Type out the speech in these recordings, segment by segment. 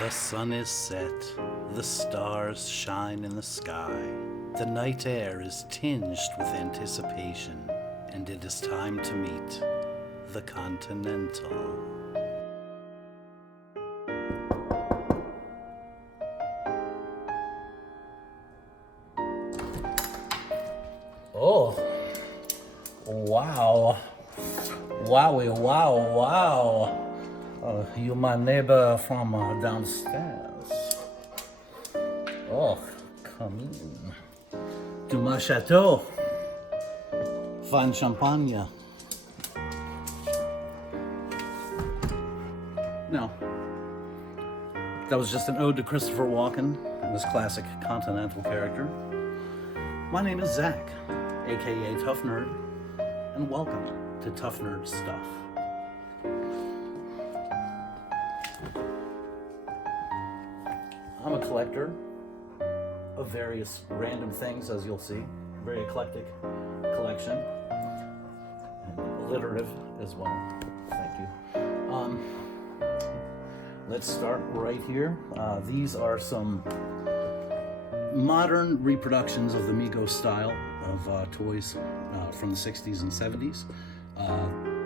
The sun is set, the stars shine in the sky, the night air is tinged with anticipation, and it is time to meet the Continental. Oh, wow. Wowie, wow, wow. You my neighbor from downstairs. Oh, come in. To my chateau. Fine champagne. No. That was just an ode to Christopher Walken and his classic Continental character. My name is Zach, aka Tough Nerd, and welcome to TuffNerd's Stuff. I'm a collector of various random things, as you'll see. Very eclectic collection, and alliterative as well. Thank you. Let's start right here. These are some modern reproductions of the Migos style of toys from the 60s and 70s.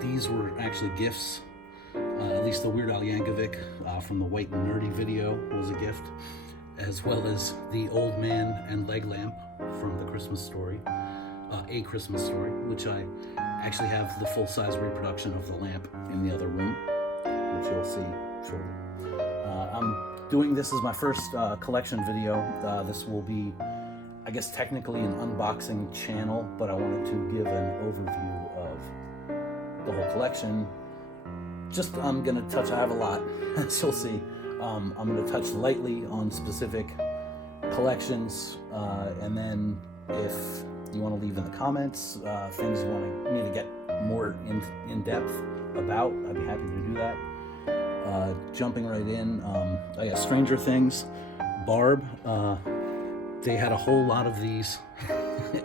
These were actually gifts. At least the Weird Al Yankovic from the White and Nerdy video was a gift, as well as the Old Man and Leg Lamp from the Christmas Story, A Christmas Story, which I actually have the full-size reproduction of the lamp in the other room, which you'll see shortly. I'm doing this as my first collection video. This will be, I guess, technically an unboxing channel, but I wanted to give an overview of the whole collection. I'm gonna touch, I have a lot, as you'll see. I'm gonna touch lightly on specific collections, and then if you wanna leave in the comments things you want me to get more in depth about, I'd be happy to do that. Jumping right in, I got Stranger Things, Barb. They had a whole lot of these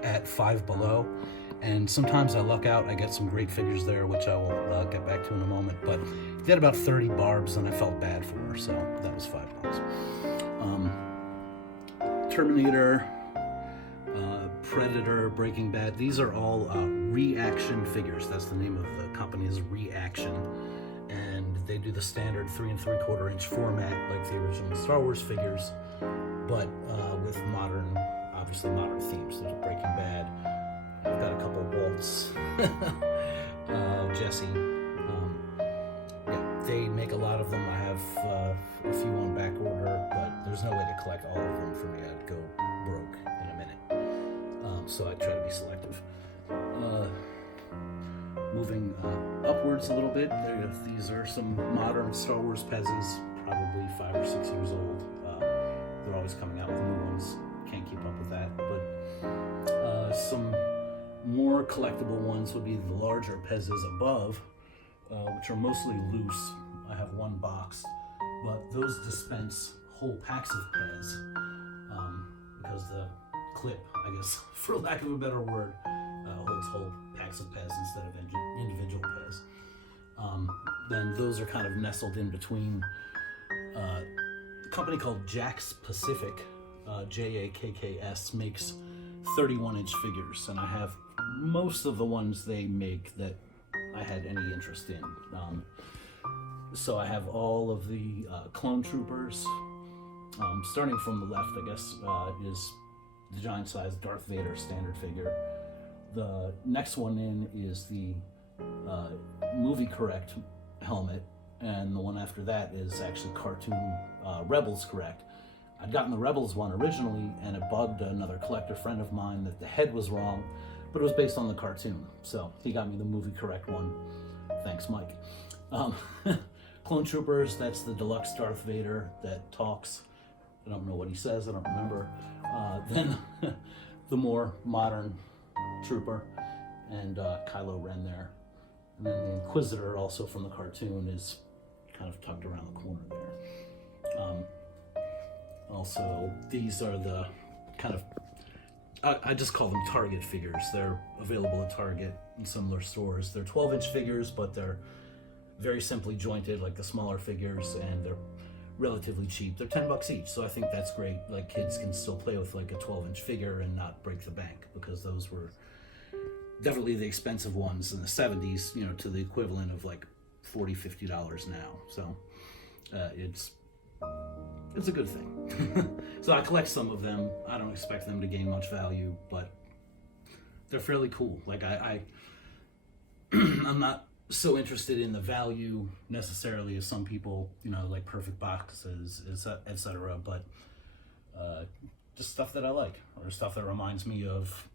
at Five Below. And sometimes I luck out, I get some great figures there, which I will get back to in a moment. But they had about 30 Barbs, and I felt bad for her, so that was $5. Terminator, Predator, Breaking Bad. These are all Reaction figures. That's the name of the company, is Reaction. And they do the standard 3 3/4 inch format, like the original Star Wars figures, but with obviously modern themes. There's Breaking Bad. I've got a couple Waltz, Jesse. Yeah, they make a lot of them. I have a few on back order, but there's no way to collect all of them for me. I'd go broke in a minute. So I try to be selective. Moving upwards a little bit, these are some modern Star Wars Pezzes, probably 5 or 6 years old. They're always coming out with new ones. Can't keep up with that, but some more collectible ones would be the larger Pezzes above, which are mostly loose. I have one box, but those dispense whole packs of Pez, because the clip, I guess, for lack of a better word, holds whole packs of Pez instead of individual Pez. Then those are kind of nestled in between a company called Jakks Pacific, JAKKS, makes 31-inch figures, and I have most of the ones they make that I had any interest in. So I have all of the Clone Troopers. Starting from the left, I guess, is the giant-sized Darth Vader standard figure. The next one in is the movie correct helmet, and the one after that is actually cartoon Rebels correct. I'd gotten the Rebels one originally, and it bugged another collector friend of mine that the head was wrong, but it was based on the cartoon, so he got me the movie correct one. Thanks, Mike. Clone Troopers, that's the deluxe Darth Vader that talks. I don't know what he says, I don't remember. Then the more modern Trooper, and Kylo Ren there. And then the Inquisitor, also from the cartoon, is kind of tucked around the corner there. Also, these are the kind of, I just call them Target figures. They're available at Target and similar stores. They're 12-inch figures, but they're very simply jointed like the smaller figures, and they're relatively cheap. They're $10 each, so I think that's great. Like, kids can still play with like a 12-inch figure and not break the bank, because those were definitely the expensive ones in the 70s, you know, to the equivalent of like $40-50 now. So it's a good thing. So I collect some of them. I don't expect them to gain much value, but they're fairly cool. Like, I'm not so interested in the value necessarily as some people, you know, like perfect boxes, etc. But just stuff that I like, or stuff that reminds me of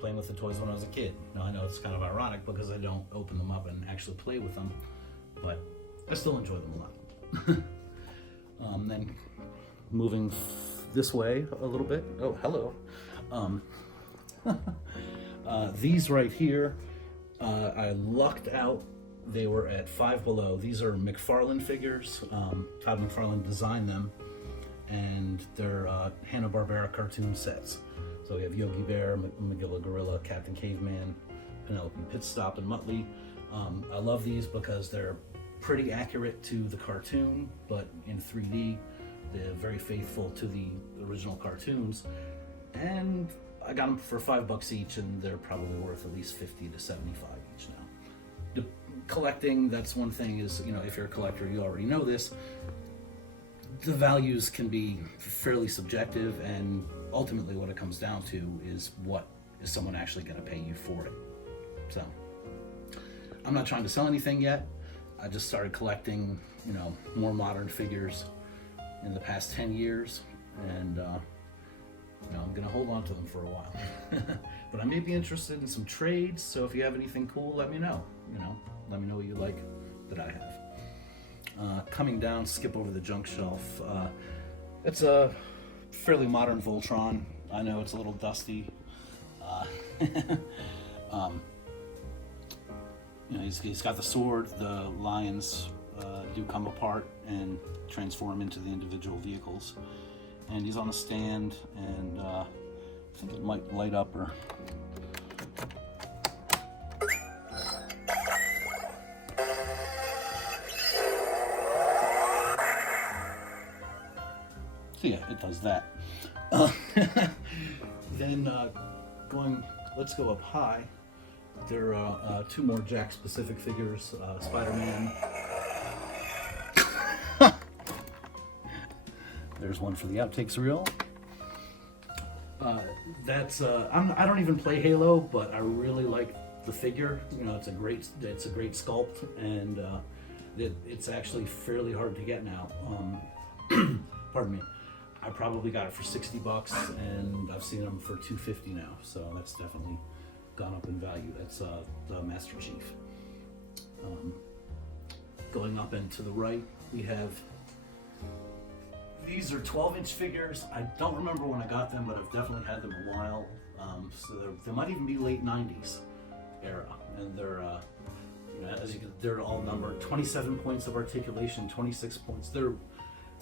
playing with the toys when I was a kid. Now, I know it's kind of ironic because I don't open them up and actually play with them, but I still enjoy them a lot. Then moving this way a little bit. Oh, hello. These right here, I lucked out. They were at Five Below. These are McFarlane figures. Todd McFarlane designed them, and they're Hanna-Barbera cartoon sets. So we have Yogi Bear, Magilla Gorilla, Captain Caveman, Penelope Pitstop, and Muttley. I love these because they're pretty accurate to the cartoon, but in 3D. They're very faithful to the original cartoons. And I got them for $5 each, and they're probably worth at least $50 to $75 each now. The collecting, that's one thing is, you know, if you're a collector, you already know this. The values can be fairly subjective, and ultimately what it comes down to is what is someone actually going to pay you for it. So I'm not trying to sell anything yet. I just started collecting, you know, more modern figures in the past 10 years, and you know, I'm gonna hold on to them for a while. But I may be interested in some trades, so if you have anything cool, let me know. You know, let me know what you like that I have. Coming down, skip over the junk shelf. It's a fairly modern Voltron. I know it's a little dusty. You know, he's got the sword. The lions do come apart and transform into the individual vehicles. And he's on a stand, and I think it might light up or... So yeah, it does that. Then let's go up high. There are two more Jack-specific figures, Spider-Man. There's one for the outtakes reel. I don't even play Halo, but I really like the figure. You know, it's a great sculpt, and it's actually fairly hard to get now. Pardon me. I probably got it for $60, and I've seen them for $250 now. So that's definitely gone up in value. That's the Master Chief. Going up and to the right, we have. These are 12-inch figures. I don't remember when I got them, but I've definitely had them a while. So they might even be late 90s era, and they're, you know, they're all numbered. 27 points of articulation, 26 points. They're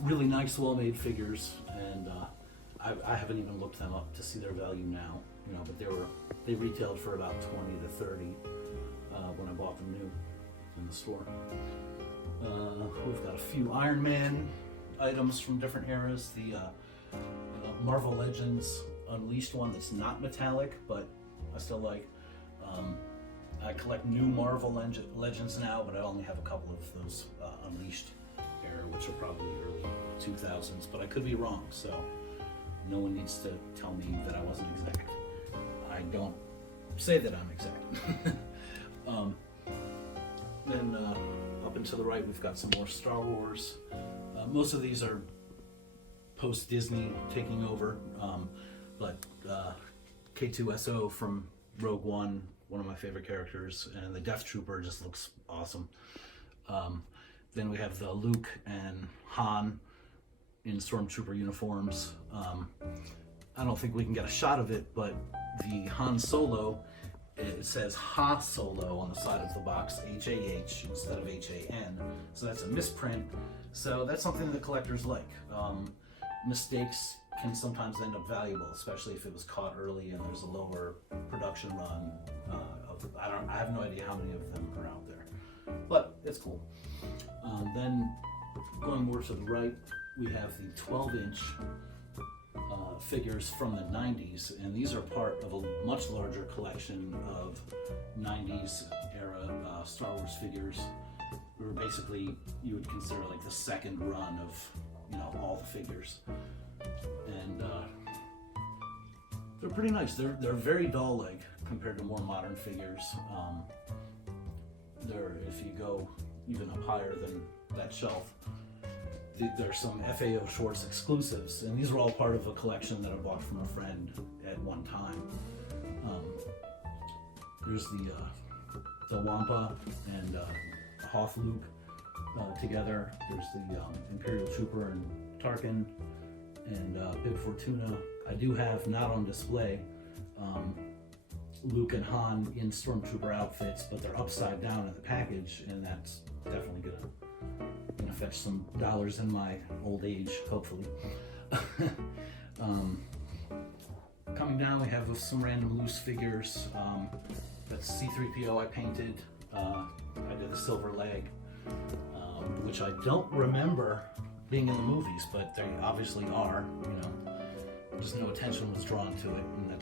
really nice, well-made figures, and I haven't even looked them up to see their value now. You know, but they retailed for about 20 to 30 when I bought them new in the store. We've got a few Iron Man items from different eras. The Marvel Legends Unleashed one that's not metallic, but I still like. I collect new Marvel Legends now, but I only have a couple of those Unleashed era, which are probably early 2000s, but I could be wrong, so no one needs to tell me that I wasn't exact. I don't say that I'm exact. Then up and to the right, we've got some more Star Wars. Most of these are post-Disney taking over, but K2SO from Rogue One, one of my favorite characters, and the Death Trooper just looks awesome. Then we have the Luke and Han in Stormtrooper uniforms. I don't think we can get a shot of it, but the Han Solo, it says Ha Solo on the side of the box, H-A-H instead of H-A-N, so that's a misprint. So that's something that collectors like. Mistakes can sometimes end up valuable, especially if it was caught early and there's a lower production run. I have no idea how many of them are out there, but it's cool. Then Going more to the right, we have the 12-inch figures from the 90s, and these are part of a much larger collection of 90s era Star Wars figures. Were basically, you would consider like the second run of, all the figures, and they're pretty nice. They're very doll-like compared to more modern figures. If you go even up higher than that shelf, there's some FAO Schwartz exclusives, and these are all part of a collection that I bought from a friend at one time. There's the Wampa and Hoth Luke together. There's the Imperial Trooper and Tarkin, and Bib Fortuna. I do have, not on display, Luke and Han in Stormtrooper outfits, but they're upside down in the package, and that's definitely gonna fetch some dollars in my old age, hopefully. Coming down, we have some random loose figures. That's C-3PO I painted. I did a silver leg, which I don't remember being in the movies, but they obviously are, Just no attention was drawn to it, and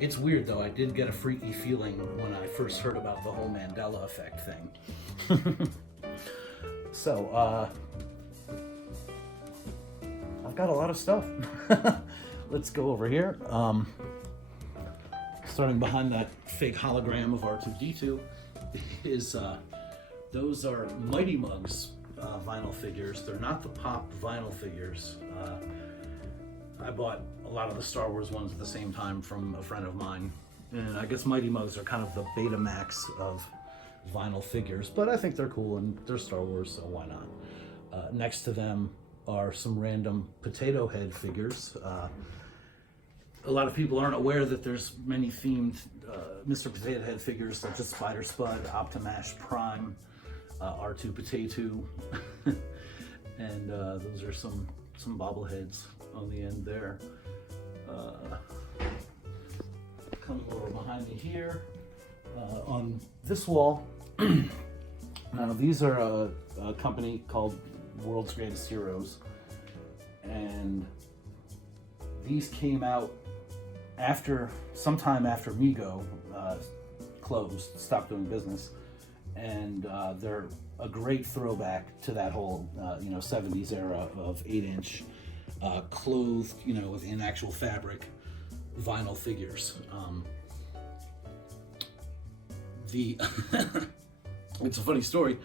it's weird though. I did get a freaky feeling when I first heard about the whole Mandela effect thing. So, I've got a lot of stuff. Let's go over here. Starting behind that fake hologram of R2-D2 is, those are Mighty Mugs vinyl figures. They're not the pop vinyl figures. I bought a lot of the Star Wars ones at the same time from a friend of mine, and I guess Mighty Mugs are kind of the Betamax of vinyl figures, but I think they're cool and they're Star Wars, so why not? Next to them are some random Potato Head figures. A lot of people aren't aware that there's many themed Mr. Potato Head figures, such as Spider Spud, Optimash Prime, R2 Potato, and those are some bobbleheads on the end there. Coming over behind me here, on this wall, now these are a company called World's Greatest Heroes, and these came out sometime after Mego closed, stopped doing business, and they're a great throwback to that whole 70s era of 8-inch clothed, within actual fabric vinyl figures. It's a funny story.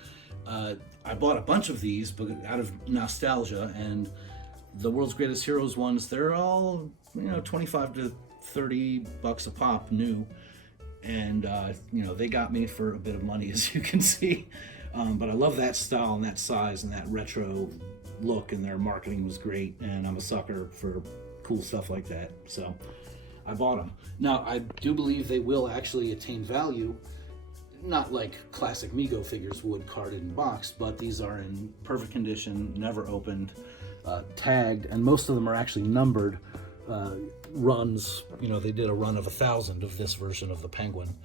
I bought a bunch of these out of nostalgia, and the World's Greatest Heroes ones, they're all 25 to 30 bucks a pop new, and they got me for a bit of money, as you can see. But I love that style and that size and that retro look, and their marketing was great, and I'm a sucker for cool stuff like that, so I bought them. Now, I do believe they will actually attain value, not like classic Mego figures would, carded and boxed, but these are in perfect condition, never opened, tagged, and most of them are actually numbered runs. They did a run of 1,000 of this version of the Penguin,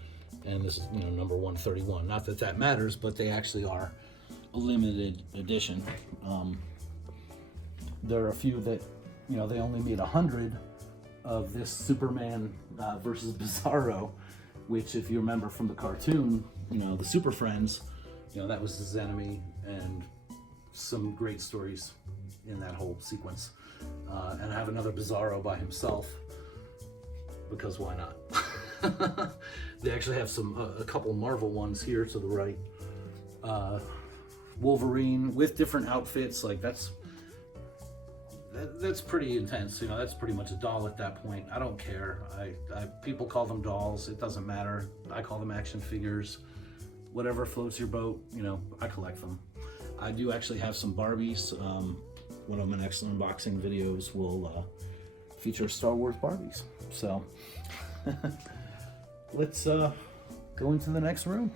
and this is number 131. Not that that matters, but they actually are a limited edition. There are a few that they only made 100 of this Superman versus Bizarro, which, if you remember from the cartoon, the Super Friends, that was his enemy, and some great stories in that whole sequence. And I have another Bizarro by himself, because why not? They actually have a couple Marvel ones here to the right. Wolverine with different outfits, like that's pretty intense. That's pretty much a doll at that point. I don't care. People call them dolls. It doesn't matter. I call them action figures. Whatever floats your boat. I collect them. I do actually have some Barbies. One of my next unboxing videos will feature Star Wars Barbies. So let's go into the next room.